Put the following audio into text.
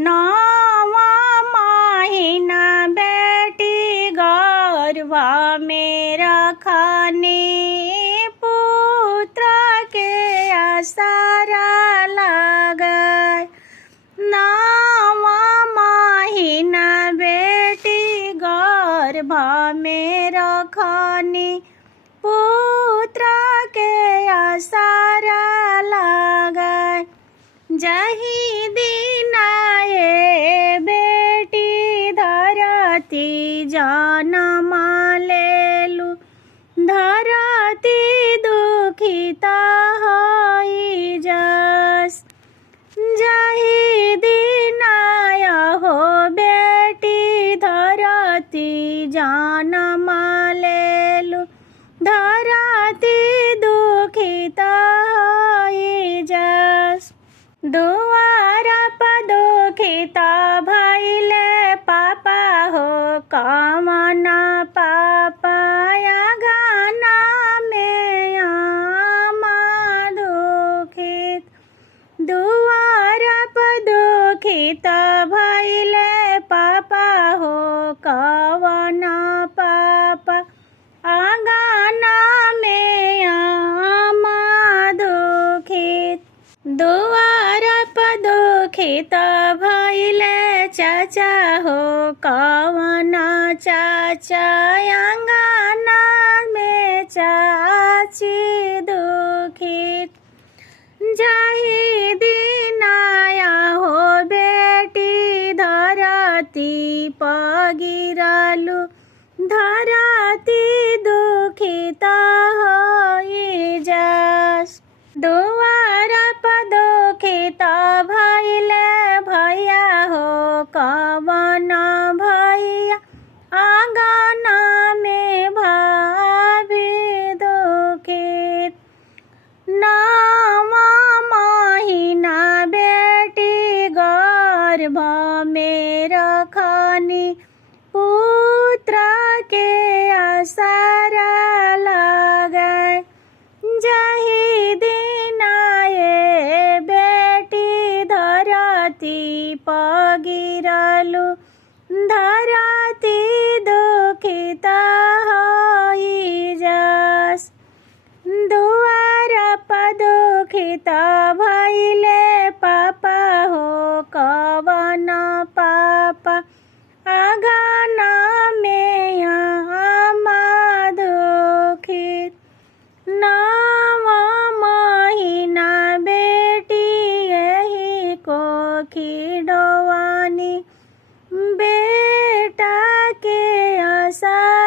नवा महीना बेटी गौरवा में रखनी, पुत्र के आसारा लागय। नवा महीना बेटी गौरवा में रखनी, पुत्र के आसारा लागय। जही दिन ये बेटी धरती जन्म लेलु, धरती दुखित होई जस। जही दिन हो बेटी धरती जन्म लेलु, धरती दुखित होई जस। दुआर पर दुखित भइले पापा हो, कवन पापा अगना में आमा दुखित। दुआर पर दुखित भइले पापा हो, कवन पापा अगना में आमा दुखित। दुआर पर दुखित भइले चाचा हो, कवन चाचा अगना में चाची दुखित। जही दिन हो बेटी धरती पगिरलु, धरती दुखित होई जस। दुआर पर दुखित भइले भैया हो, कवन भैया अगना में भाभी दुखित। नवा महीना बेटी गर्भ में रखनी, पुत्र के आसारा लागय। जही दिन ये बेटी धरती पगिरलु, धरती दुखित होई जस। दुआर पर दुखित भइले पापा हो, कवन पापा अगना में आमा दुखित। नवा महीना बेटी यही को खिडवानी, बेटा के आशा